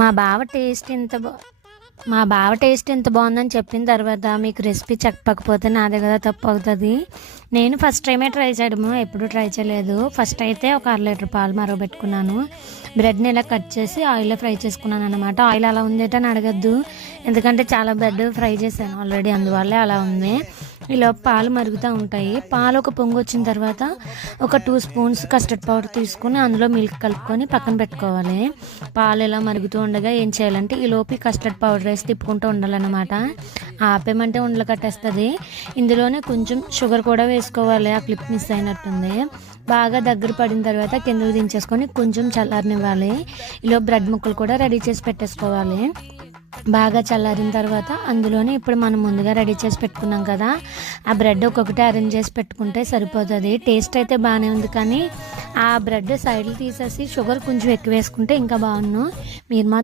మా బావ టేస్ట్ ఇంత బా మా బావ టేస్ట్ ఎంత బాగుందని చెప్పిన తర్వాత మీకు రెసిపీ చెప్పకపోతే నాదే కదా తప్పు అవుతుంది. నేను ఫస్ట్ టైమే ట్రై చేయడము, ఎప్పుడు ట్రై చేయలేదు. ఫస్ట్ అయితే ఒక 1/2 లీటర్ పాలు మరగబెట్టుకున్నాను. బ్రెడ్ని ఇలా కట్ చేసి ఆయిల్లో ఫ్రై చేసుకున్నాను అనమాట. ఆయిల్ అలా ఉంది అని అడగద్దు, ఎందుకంటే చాలా బ్రెడ్ ఫ్రై చేశాను ఆల్రెడీ, అందువల్లే అలా ఉంది. ఇలా పాలు మరుగుతూ ఉంటాయి. పాలు ఒక పొంగు వచ్చిన తర్వాత ఒక 2 స్పూన్స్ కస్టర్డ్ పౌడర్ తీసుకుని అందులో మిల్క్ కలుపుకొని పక్కన పెట్టుకోవాలి. పాలు ఇలా మరుగుతూ ఉండగా ఏం చేయాలంటే ఈ లోపు కస్టర్డ్ పౌడర్ వేసి తిప్పుకుంటూ ఉండాలన్నమాట. ఆపేమంటే ఉండలు కట్టేస్తుంది. ఇందులోనే కొంచెం షుగర్ కూడా వేసుకోవాలి, ఆ క్లిప్ మిస్ అయినట్టుంది. బాగా దగ్గర పడిన తర్వాత కిందకు దించేసుకొని కొంచెం చల్లారనివ్వాలి. ఇలా బ్రెడ్ ముక్కలు కూడా రెడీ చేసి పెట్టేసుకోవాలి. బాగా చల్లారిన తర్వాత అందులోనే ఇప్పుడు మనం ముందుగా రెడీ చేసి పెట్టుకున్నాం కదా, ఆ బ్రెడ్ ఒక్కొక్కటి అరేంజ్ చేసి పెట్టుకుంటే సరిపోతుంది. టేస్ట్ అయితే బాగానే ఉంది, కానీ ఆ బ్రెడ్ సైడ్లు తీసేసి షుగర్ కొంచెం ఎక్కువ వేసుకుంటే ఇంకా బాగున్నాను. మీరు